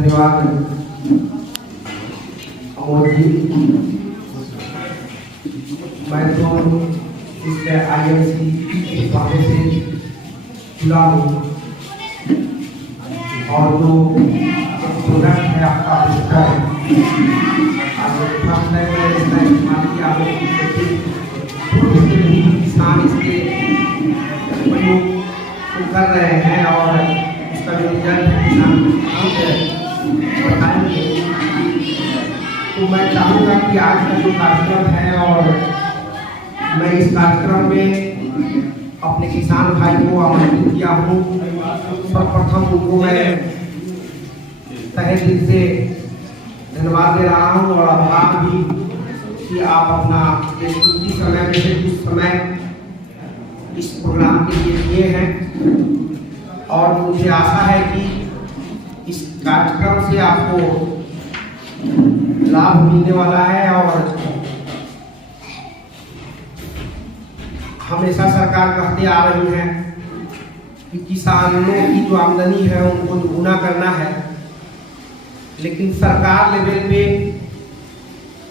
धन्यवाद अमोल जी। मैं तो इस IMC के पहले से जुड़ा हूँ और जो प्रोडक्ट है आपका पोस्टर किसान इसके प्रयोग कर रहे हैं और इसका जो रिजल्ट है किसान बताएंगे। तो मैं चाहूँगा कि आज का जो कार्यक्रम है और मैं इस कार्यक्रम में अपने किसान भाई को आमंत्रित किया हूँ। सर्वप्रथम उनको मैं तहे दिल से धन्यवाद दे रहा हूँ और आभार भी कि आप अपना कीमती समय में से कुछ समय इस प्रोग्राम के लिए दिए हैं और मुझे आशा है कि इस कार्यक्रम से आपको लाभ मिलने वाला है। और हमेशा सरकार कहते आ रही है कि किसानों की जो आमदनी है उनको दुगुना करना है, लेकिन सरकार लेवल पे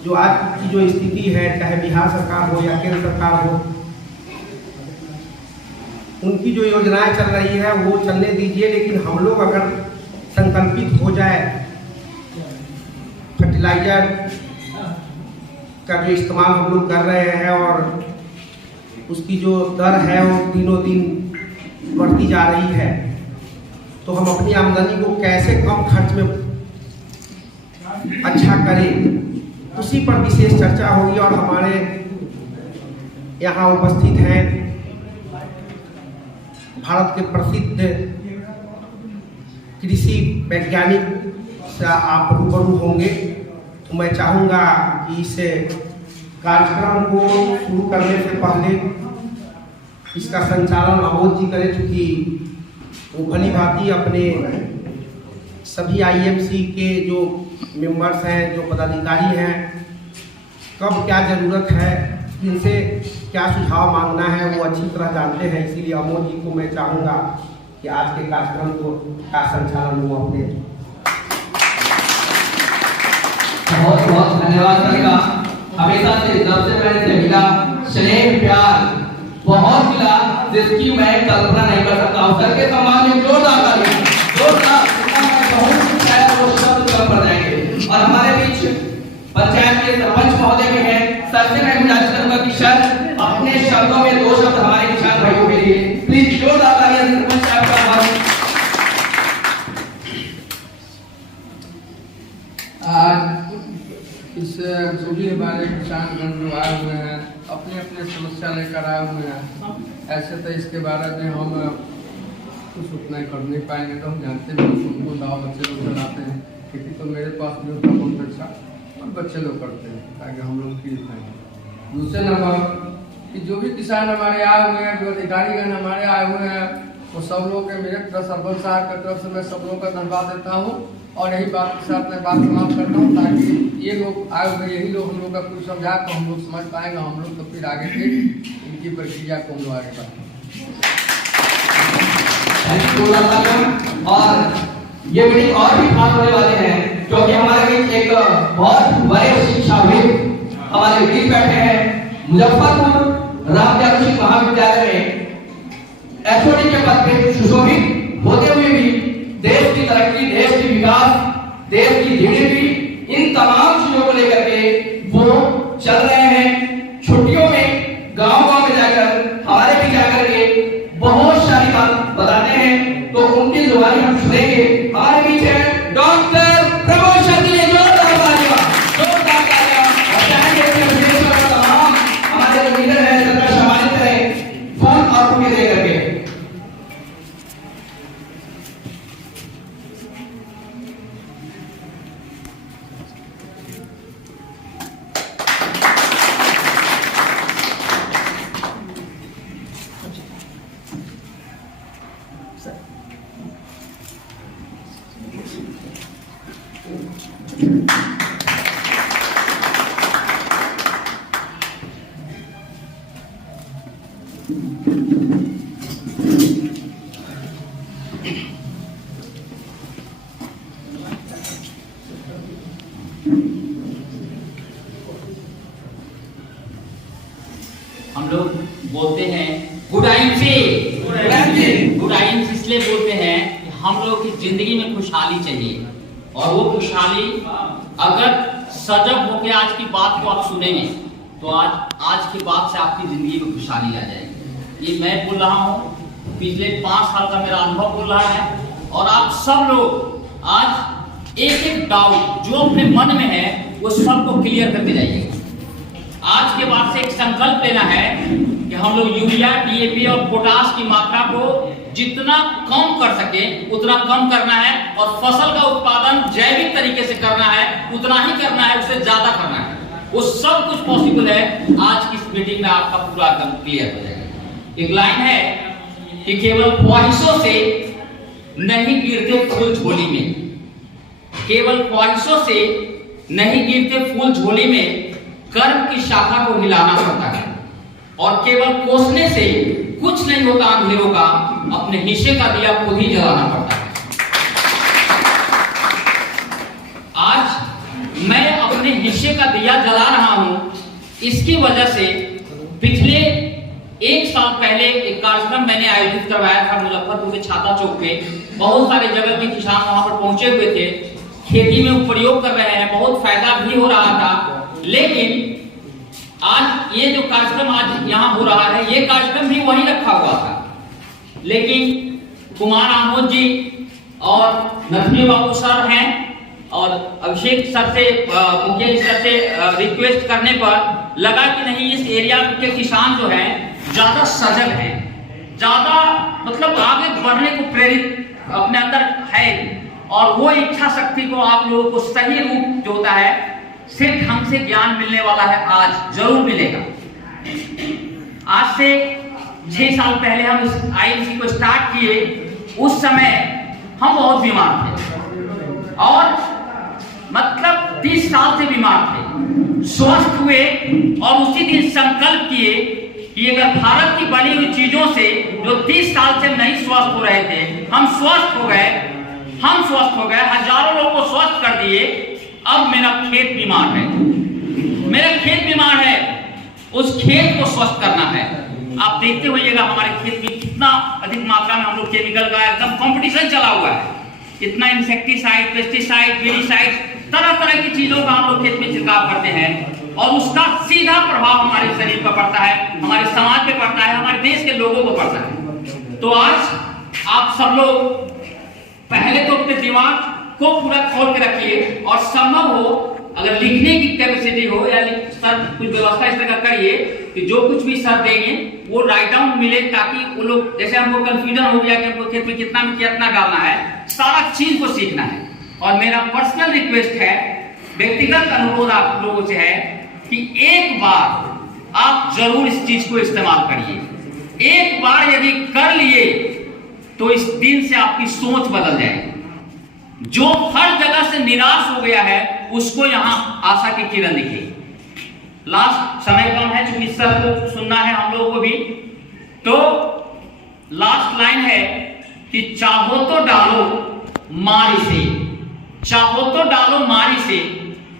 जो आज की जो स्थिति है, चाहे बिहार सरकार हो या केंद्र सरकार हो, उनकी जो योजनाएं चल रही है वो चलने दीजिए, लेकिन हम लोग अगर संकल्पित हो जाए फर्टिलाइजर का जो इस्तेमाल हम लोग कर रहे हैं और उसकी जो दर है वो दिनों दिन बढ़ती जा रही है, तो हम अपनी आमदनी को कैसे कम खर्च में अच्छा करें, उसी पर विशेष चर्चा होगी। और हमारे यहाँ उपस्थित हैं भारत के प्रसिद्ध कृषि वैज्ञानिक से आप रूबरू होंगे। तो मैं चाहूँगा कि इस कार्यक्रम को शुरू करने से पहले इसका संचालन अमोल जी करें, चूँकि वो भली भांति अपने सभी IMC के जो मेंबर्स हैं, जो पदाधिकारी हैं, कब क्या ज़रूरत है, इनसे क्या सुझाव मांगना है, वो अच्छी तरह जानते हैं। इसीलिए अमोल जी को मैं चाहूँगा कि आज के कार्यक्रम को का संचालन वो अपने। बहुत बहुत धन्यवाद करेगा। हमेशा से जब से मैंने से मिला स्नेह प्यार बहुत मिला, जिसकी मैं कल्पना नहीं कर सकता हूँ। सर के सम्मान में जोरदार तालियां, जोरदार बहुत शायद वो शब्द कम पड़ जाएंगे। और हमारे बीच पंचायत के सरपंच महोदय भी हैं। सर से मैं गुजारिश करूंगा कि सर अपने शब्दों में 2 शब्द हमारे किसान भाइयों के लिए प्लीज जोरदार तालियां सरपंच साहब का आभार। आज इस सभी हमारे किसानगण जो आए हुए हैं अपने अपने समस्या लेकर आए हुए हैं। ऐसे तो इसके बारे में हम कुछ उतना कर नहीं पाएंगे, तो हम जानते भी उनको दाव बच्चे लोग बनाते हैं। खेती तो मेरे पास जो था बहुत अच्छा और बच्चे लोग करते हैं ताकि हम लोग की पाएंगे। दूसरे नंबर कि जो भी किसान हमारे आए हुए हैं, जो अधिकारीगण हमारे आए हुए हैं, वो सब लोग के मेरे तरफ सरपंच साहब की तरफ से मैं सब लोग का धन्यवाद देता हूँ। और यही बात के साथ मैं बात समाप्त करता हूँ ताकि ये लोग आए हुए यही लोग हम लोग का कुछ समझा तो हम लोग समझ पाएंगे, हम लोग तो फिर आगे फिर इनकी प्रक्रिया को हम लोग आगे बढ़ाएंगे। और ये मीटिंग और भी खास होने वाले हैं क्योंकि हमारे बीच एक बहुत बड़े शिक्षाविद हमारे बीच बैठे हैं। मुजफ्फरपुर रामदयाल सिंह महाविद्यालय में एचओडी के पद पे सुशोभित होते हुए भी देश की तरक्की, देश की विकास, देश की GDP, इन तमाम चीजों को लेकर के वो चल रहे हैं। छुट्टियों में गांव-गांव में जाकर हमारे भी जाकर के बहुत सारी बात बताते हैं, तो उनकी जुबानी हम सुनेंगे। हमारे बीच है डॉक्टर प्रमोद क्षत्रिय, जोरदार तालियां, जोरदार तालियां। और चाहेंगे कि विशेष कर तमाम हमारे जो लीडर हैं सबका सम्मानित करें फूल और बुके दे करके। हम लोग बोलते हैं गुड आइम्स इसलिए बोलते हैं कि हम लोग की जिंदगी में खुशहाली चाहिए, और वो खुशहाली अगर सजग होकर आज की बात को आप सुनेंगे तो आज की बात से आपकी जिंदगी में खुशहाली आ जाएगी। ये मैं बोल रहा हूँ, पिछले 5 साल का मेरा अनुभव बोल रहा है, और आप सब लोग आज एक एक डाउट जो अपने मन में है वो सबको क्लियर करके जाइए। आज के बाद से एक संकल्प लेना है कि हम लोग यूरिया, डीएपी और पोटास की मात्रा को जितना कम कर सके उतना कम करना है, और फसल का उत्पादन जैविक तरीके से करना है, उतना ही करना है, उससे ज्यादा करना है। वो सब कुछ पॉसिबल है। आज की इस मीटिंग में आपका पूरा क्लियर हो जाएगा। एक लाइन है कि केवल ख्वाहिशों से नहीं गिरते फूल झोली में, केवल ख्वाहिशों से नहीं गिरते फूल झोली में, कर्म की शाखा को हिलाना पड़ता है, और केवल कोसने से कुछ नहीं होता अंधेरों का, अपने हिस्से का दिया खुद ही जलाना पड़ता है। आज मैं अपने हिस्से का दिया जला रहा हूं, इसकी वजह से पिछले 1 साल पहले एक कार्यक्रम मैंने आयोजित करवाया था मुजफ्फरपुर के छाता चौक पे। बहुत सारे जगह के किसान वहां पर पहुंचे हुए थे, खेती में प्रयोग कर रहे हैं, बहुत फायदा भी हो रहा था। लेकिन आज ये जो कार्यक्रम आज यहाँ हो रहा है, ये कार्यक्रम भी वहीं रखा हुआ था, लेकिन कुमार आमोद जी और नथनी बाबू सर हैं और अभिषेक सर से, मुकेश सर से रिक्वेस्ट करने पर लगा कि नहीं, इस एरिया के किसान जो है ज्यादा सजग है, ज्यादा मतलब आगे बढ़ने को प्रेरित अपने अंदर है, और वो इच्छा शक्ति को आप लोगों को सही रूप जो होता है सिर्फ हमसे ज्ञान मिलने वाला है, आज जरूर मिलेगा। आज से 6 साल पहले हम इस आईएमसी को स्टार्ट किए, उस समय हम बहुत बीमार थे, और मतलब 30 साल से बीमार थे। स्वस्थ हुए और उसी दिन संकल्प किए कि अगर भारत की बनी हुई चीजों से जो 30 साल से नहीं स्वस्थ हो रहे थे, हम स्वस्थ हो गए, हजारों लोगों को स्वस्थ कर दिए। अब मेरा खेत बीमार है, उस खेत को स्वस्थ करना है। आप देखते होइएगा हमारे खेत में कितना अधिक मात्रा में हम लोग केमिकल का एकदम कंपटीशन चला हुआ है, इतना इंसेक्टिसाइड, पेस्टिसाइड, वीडिसाइड, तरह तरह की चीजों का हम लोग खेत में छिड़काव करते हैं, और उसका सीधा प्रभाव हमारे शरीर पर पड़ता है, हमारे समाज पे पड़ता है, हमारे देश के लोगों को पड़ता है। तो आज आप सब लोग पहले तो अपने दिमाग को पूरा खोल के रखिए, और संभव हो अगर लिखने की कैपेसिटी हो या सर कुछ व्यवस्था इस तरह करिए कि जो कुछ भी सर देंगे वो राइट डाउन मिले, ताकि वो लोग, जैसे हमको कंफ्यूजन हो गया कि हमको खेत में कितना डालना है, सारा चीज को सीखना है। और मेरा पर्सनल रिक्वेस्ट है, व्यक्तिगत अनुरोध आप लोगों से है कि एक बार आप जरूर इस चीज को इस्तेमाल करिए। एक बार यदि कर लिए तो इस दिन से आपकी सोच बदल जाएगी। जो हर जगह से निराश हो गया है उसको यहां आशा की किरण दिखेगी। लास्ट समय कम है, चूंकि सर को सुनना है हम लोगों को भी, तो लास्ट लाइन है कि चाहो तो डालो मारी से, चाहो तो डालो मारी से,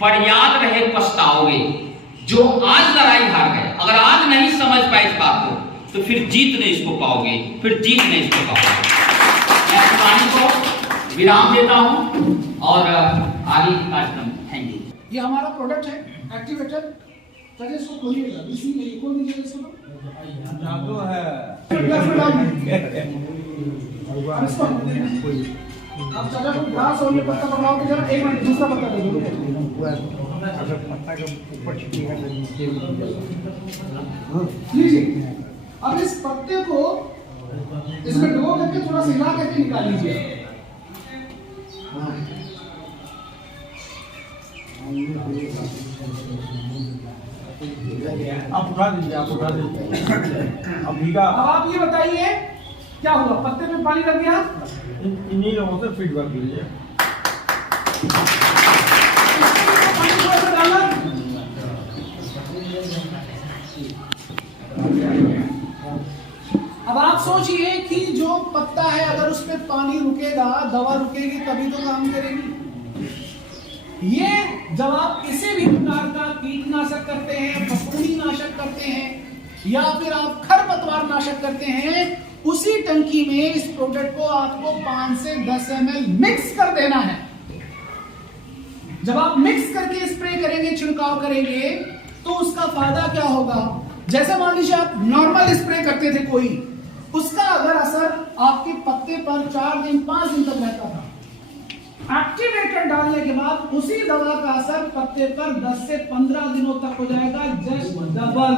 पर याद रहे पछताओगे। जो आज लड़ाई हार गए, अगर आज नहीं समझ पाए इस बात को, तो फिर जीत नहीं इसको पाओगे, मैं इस वाणी को विराम देता हूं और आगे कार्यक्रम। Thank you. ये हमारा प्रोडक्ट है एक्टिवेटर। चलिए इसको खोलिएगा, इसी में खोल दीजिए इसको। जादू है। अब चलो तो घास और ये पत्ता पकड़ाओ के जरा, एक मिनट दूसरा पत्ता दे दो। पत्ता के ऊपर छिटिएगा लीजिए। अब इस पत्ते को इसमें डुबो करके थोड़ा सा हिला करके निकाल लीजिए। आप उठा दीजिए, अब भीगा। अब आप ये बताइए क्या हुआ, पत्ते में पानी लग गया? इन्हीं लोगों से फीडबैक दीजिए। पानी थोड़ा सा डालना। अब आप सोचिए कि जो पत्ता है अगर उस पर पानी रुकेगा, दवा रुकेगी तभी तो काम करेगी। ये जब आप किसी भी प्रकार का कीटनाशक करते हैं, फफूंदी नाशक करते हैं या फिर आप खरपतवार नाशक करते हैं, उसी टंकी में इस प्रोडक्ट को आपको 5 से 10 ml मिक्स कर देना है। जब आप मिक्स करके स्प्रे करेंगे, छिड़काव करेंगे, तो उसका फायदा क्या होगा? जैसे मान लीजिए आप नॉर्मल स्प्रे करते थे कोई, उसका अगर असर आपके पत्ते पर 4 दिन 5 दिन तक रहता था, एक्टिवेटर डालने के बाद उसी दवा का असर पत्ते पर 10 से 15 दिनों तक हो जाएगा, जस्ट डबल।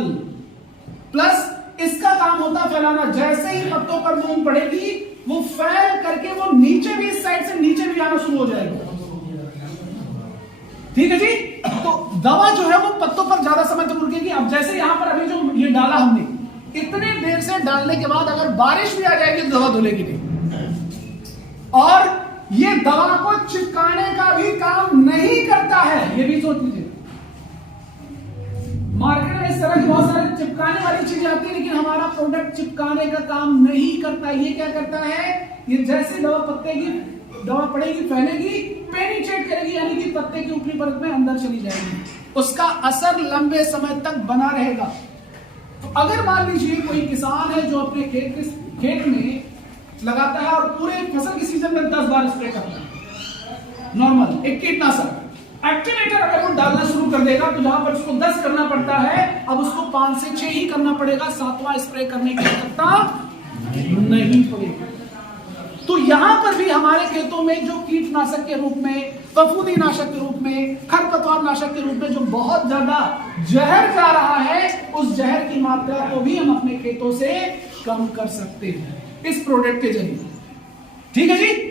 प्लस इसका काम होता फैलाना, जैसे ही पत्तों पर मूंग पड़ेगी वो फैल करके वो नीचे भी, इस साइड से नीचे भी आना शुरू हो जाएगा। ठीक है जी। तो दवा जो है वो पत्तों पर ज्यादा समय तक रुकेगी। अब जैसे यहां पर अभी जो ये डाला हमने, इतने देर से डालने के बाद अगर बारिश भी आ जाएगी तो दवा धुलेगी नहीं, और ये दवा को चिपकाने का भी काम नहीं करता है, ये भी सोच लीजिए। मार्केट में इस तरह की बहुत सारी चिपकाने वाली चीजें आती है, लेकिन हमारा प्रोडक्ट चिपकाने का काम नहीं करता। ये क्या करता है? ये जैसे दवा पत्ते की दवा पड़ेगी, फैलेगी, पेनिट्रेट करेगी, यानी कि पत्ते की ऊपरी परत में अंदर चली जाएगी, उसका असर लंबे समय तक बना रहेगा। तो अगर मान लीजिए कोई किसान है जो अपने खेत में लगाता है और पूरे फसल की सीजन में 10 बार स्प्रे करता है नॉर्मल एक कीटनाशक, एक्टिवेटर अगर वो डालना शुरू कर देगा तो जहां पर उसको 10 करना पड़ता है, अब उसको 5 से 6 ही करना पड़ेगा, 7वां स्प्रे करने की आवश्यकता नहीं पड़ेगी। तो यहां पर भी हमारे खेतों में जो कीटनाशक के रूप में, फफूंदी नाशक के रूप में, खरपतवार नाशक के रूप में जो बहुत ज्यादा जहर जा रहा है, उस जहर की मात्रा को भी हम अपने खेतों से कम कर सकते हैं इस प्रोडक्ट के जरिए। ठीक है जी।